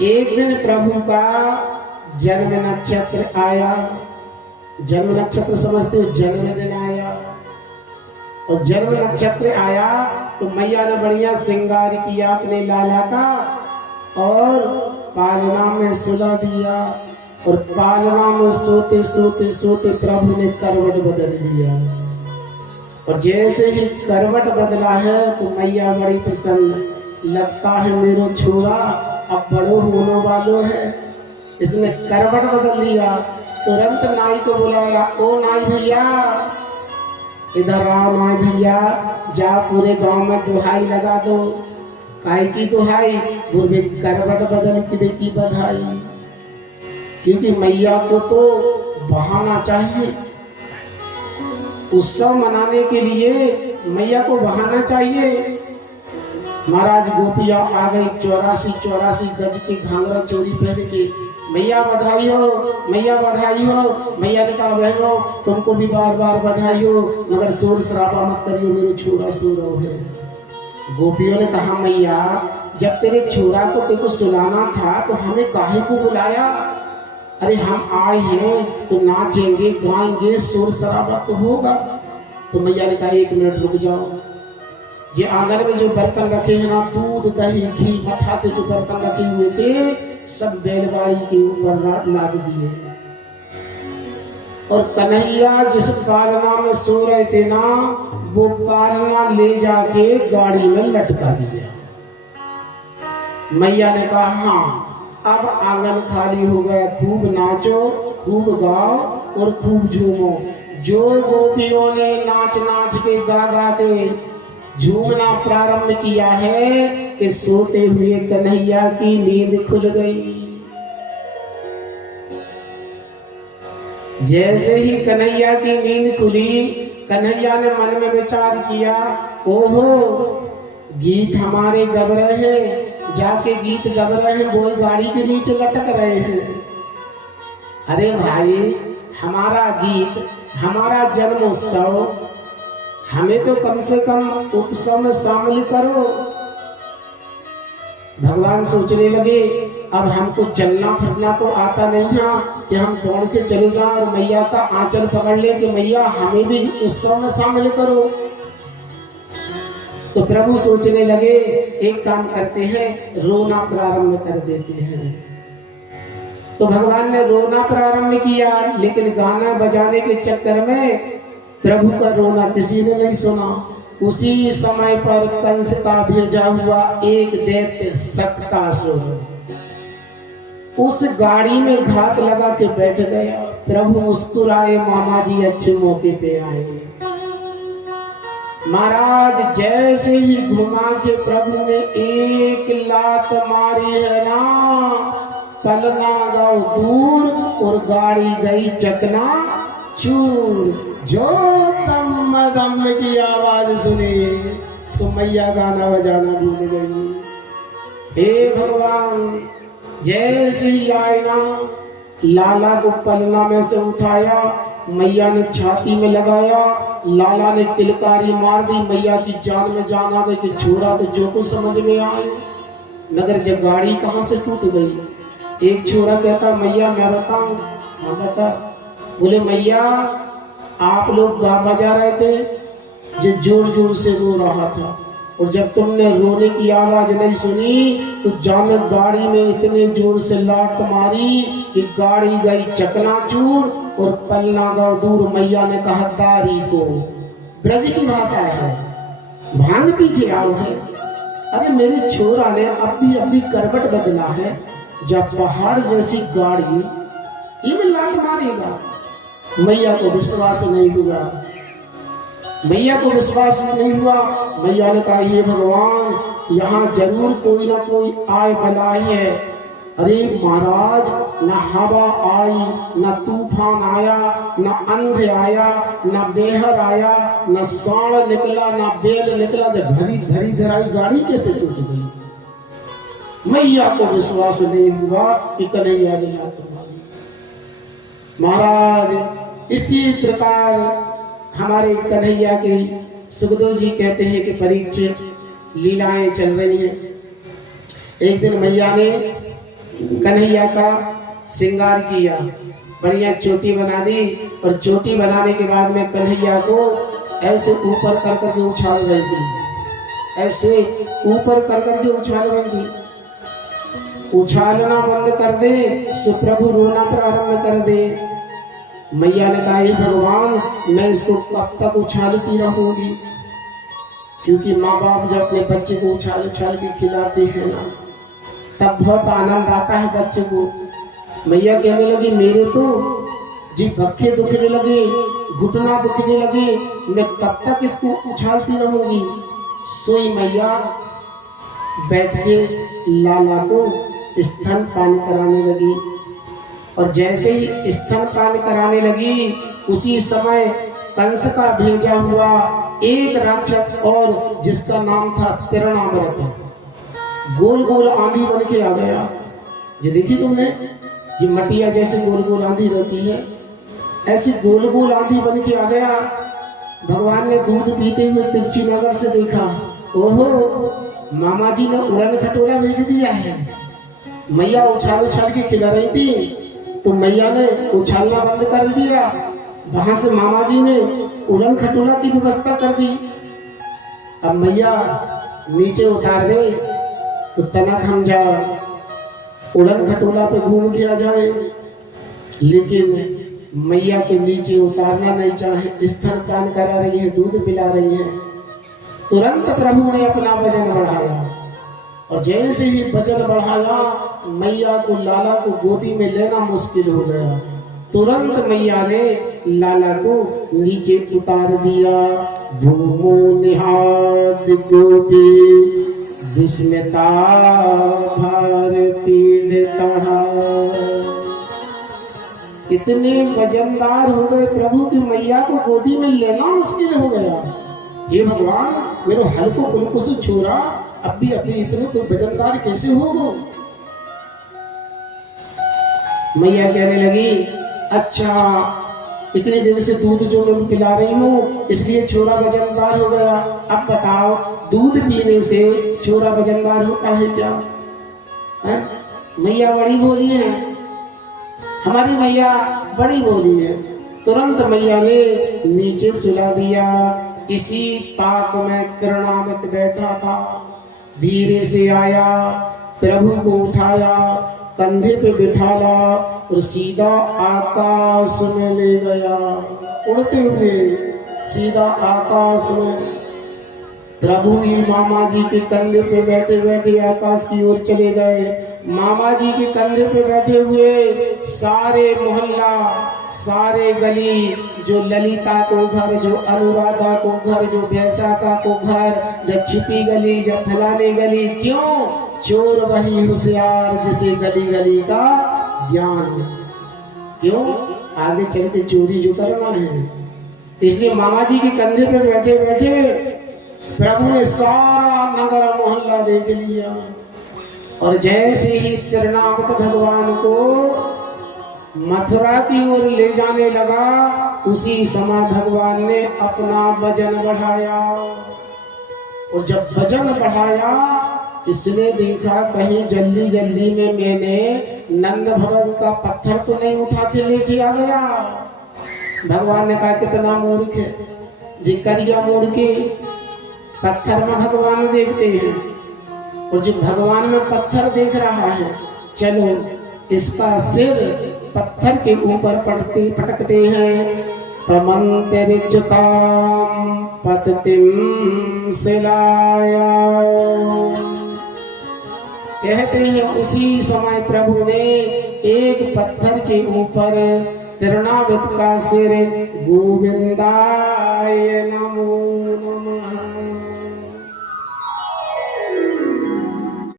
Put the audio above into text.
एक दिन प्रभु का जन्म नक्षत्र आया। जन्म नक्षत्र समझते हो, जन्मदिन आया। और जन्म नक्षत्र आया तो मैया ने बढ़िया श्रृंगार किया अपने लाला का और पालना में सुला दिया। और पालना में सोते सोते सोते प्रभु ने करवट बदल दिया। और जैसे ही करवट बदला है तो मैया बड़ी प्रसन्न, लगता है मेरो छोरा अब बड़ो होने वालो है। इसने करवट बदल लिया। तुरंत नाई को बुलाया, ओ नाई भैया इधर आओ। नाई भैया जा पूरे गांव में दुहाई लगा दो। काय की दुहाई? बुढ़े करवट बदल की बेटी बधाई। क्योंकि मैया को तो बहाना चाहिए, उत्सव मनाने के लिए मैया को बहाना चाहिए। महाराज गोपिया आ गई 84 गज के घाघरा चोरी पहन के, मैया बधाई हो, मैया बधाई हो। मैया ने कहा बहनों तुमको भी बार बार बधाई हो, मगर शोर शराबा मत करियो, मेरे छोरा सो रहो है। गोपियों ने कहा मैया जब तेरे छोरा को तेरे को सुलाना था तो हमें काहे को बुलाया? अरे हम आए हैं तो नाचेंगे गाएंगे, शोर शराबा तो होगा। तो मैया ने कहा 1 मिनट रुक जाओ। ये आंगन में जो बर्तन रखे हैं ना, दूध दही घी मठा के जो बर्तन रखे हुए थे सब बैलगाड़ी के ऊपर लाद दिए। और कन्हैया जिस पालना में सो रहे थे ना, वो पालना ले जाके गाड़ी में लटका दिया। मैया ने कहा हाँ अब आंगन खाली हो गया, खूब नाचो, खूब गाओ और खूब झूमो। जो गोपियों ने नाच नाच के गा गा के झूमना प्रारंभ किया है कि सोते हुए कन्हैया की नींद खुल गई। जैसे ही कन्हैया की नींद खुली, कन्हैया ने मन में विचार किया, ओहो गीत हमारे गब रहे हैं, जाके गीत गब रहे हैं, वो गाड़ी के नीचे लटक रहे हैं। अरे भाई हमारा गीत, हमारा जन्मोत्सव, हमें तो कम से कम उत्सव में शामिल करो। भगवान सोचने लगे अब हमको चलना फिरना तो आता नहीं है कि हम दौड़ के चले जाएं और मैया का आंचल पकड़ ले कि मैया हमें भी उत्सव में शामिल करो। तो प्रभु सोचने लगे एक काम करते हैं, रोना प्रारंभ कर देते हैं। तो भगवान ने रोना प्रारंभ किया, लेकिन गाना बजाने के चक्कर में प्रभु का रोना किसी ने नहीं सुना। उसी समय पर कंस का भेजा हुआ एक दैत्य शक्टासुर उस गाड़ी में घात लगा के बैठ गया। प्रभु मुस्कुराए, मामा जी अच्छे मौके पे आए। महाराज जैसे ही घुमा के प्रभु ने एक लात मारी है ना, पलना गौ दूर और गाड़ी गई चकना चूर। जो तम दम की आवाज सुनी तो मैया गाना बजाना भूल गई। हे भगवान जैसे ही आए ना, लाला को पलना में से उठाया, मैया ने छाती में लगाया, लाला ने किलकारी मार दी। मैया की जान में जान आ गई कि छोरा तो जो कुछ समझ में आए, मगर जब गाड़ी कहाँ से टूट गई। एक छोरा कहता मैया मैं बताऊं? हाँ बता। बोले मैया आप लोग गा बजा रहे थे, जो जोर जोर से रो रहा था, और जब तुमने रोने की आवाज नहीं सुनी तो जान गाड़ी में इतने जोर से लात मारी कि गाड़ी गई चकनाचूर और पलना गौ दूर। मैया ने कहा तारी को, ब्रज की भाषा है, भांग पी के आओ है। अरे मेरे छोरा ने अभी करवट बदला है, जब पहाड़ जैसी गाड़ी इम लात मारेगा। मैया को विश्वास नहीं हुआ, मैया को विश्वास नहीं हुआ। मैया ने कहा ये भगवान यहाँ जरूर कोई ना कोई आए बनाई है। अरे महाराज न हवा आई, न तूफान आया, न अंध आया, न बेहर आया, न सांड निकला, न बेल निकला। जब घरी घरी घराई गाड़ी कैसे टूट गई। मैया को विश्वास नहीं हुआ कि कन्हैया ने लात मारी। महाराज इसी प्रकार हमारे कन्हैया के सुखदेव जी कहते हैं कि परीक्षित लीलाएं चल रही हैं। एक दिन मैया ने कन्हैया का श्रृंगार किया, बढ़िया चोटी बना दी। और चोटी बनाने के बाद में कन्हैया को ऐसे ऊपर कर करके उछाल रही थी, ऐसे ऊपर कर करके उछाल रही थी। उछालना बंद कर दे सो प्रभु रोना प्रारंभ कर दे। मैया ने कहा, हे भगवान, मैं इसको कब तक उछालती रहूंगी, क्योंकि माँ बाप जब अपने बच्चे को उछाल उछाल के खिलाते हैं ना, तब बहुत आनंद आता है बच्चे को। मैया कहने लगी, मेरे तो जी धक्के दुखने लगे, घुटना दुखने लगे, मैं कब तक इसको उछालती रहूंगी। सोई मैया बैठ के लाला को स्तन पान कराने लगी। और जैसे ही स्तन पान कराने लगी, उसी समय कंस का भेजा हुआ एक राक्षस और जिसका नाम था तिरणामृत, गोल गोल आंधी बन के आ गया। ये देखी तुमने, ये मटिया जैसे गोल गोल आंधी रहती है, ऐसी गोल गोल आंधी बन के आ गया। भगवान ने दूध पीते हुए तुलसी नगर से देखा, ओहो, मामा जी ने उड़न खटोला भेज दिया है। मैया उछाल उछाल के खिला रही थी, तो मैया ने उछालना बंद कर दिया। वहां से मामा जी ने उड़न खटोला की व्यवस्था कर दी। अब मैया नीचे उतार दे तो तनक हम जा उड़न खटोला पे घूम के आ जाए, लेकिन मैया के नीचे उतारना नहीं चाहे, स्तनपान करा रही है, दूध पिला रही है। तुरंत प्रभु ने अपना वजन बढ़ाया, और जैसे ही वजन बढ़ाया, मैया को लाला को गोदी में लेना मुश्किल हो गया। तुरंत मैया ने लाला को नीचे उतार दिया। भूमो निहात गोपी विस्मिता भार पीड़िता। इतने वजनदार हो गए प्रभु की मैया को गोदी में लेना मुश्किल हो गया। हे भगवान, मेरे हल्को पुल्को से छोरा अब भी इतने तो वजनदार कैसे हो गो। मैया कहने लगी, अच्छा, इतने दिन से दूध जो मैं पिला रही हूँ इसलिए छोरा वजनदार हो गया। अब बताओ, दूध पीने से छोरा वजनदार होता है क्या? है? मैया बड़ी भोली है, हमारी मैया बड़ी भोली है। तुरंत मैया ने नीचे सुला दिया। इसी ताक में तिरणामित बैठा था, धीरे से आया, प्रभु को उठाया, कंधे पे बिठाला और सीधा आकाश में ले गया। उड़ते हुए सीधा आकाश में प्रभु ही मामा जी के कंधे पे बैठे बैठे आकाश की ओर चले गए। मामा जी के कंधे पे बैठे हुए सारे मोहल्ला, सारे गली, जो ललिता को घर, जो अनुराधा को घर, जो वैशाखा को घर, जो छिपी गली, जो फलाने गली, क्यों? चोर वही होशियार जिसे गली गली का ज्ञान। क्यों? आगे चल के चोरी जो करना है। इसलिए मामा जी के कंधे पे बैठे बैठे प्रभु ने सारा नगर मोहल्ला देख लिया। और जैसे ही तिरणावत भगवान को मथुरा की ओर ले जाने लगा, उसी समय भगवान ने अपना वजन बढ़ाया। और जब वजन बढ़ाया, इसने देखा कहीं जल्दी जल्दी में मैंने नंद भवन का पत्थर तो नहीं उठा के लेके आ गया। भगवान ने कहा, कितना मूर्ख है, जिकरिया मूड़ के पत्थर में भगवान देखते हैं, और जो भगवान में पत्थर देख रहा है, चलो इसका सिर पत्थर के ऊपर पटकते हैं। तमंतरिचताम पततिम शिलाया। कहते हैं उसी समय प्रभु ने एक पत्थर के ऊपर तिरणावित का सिर गोविंदाय नमो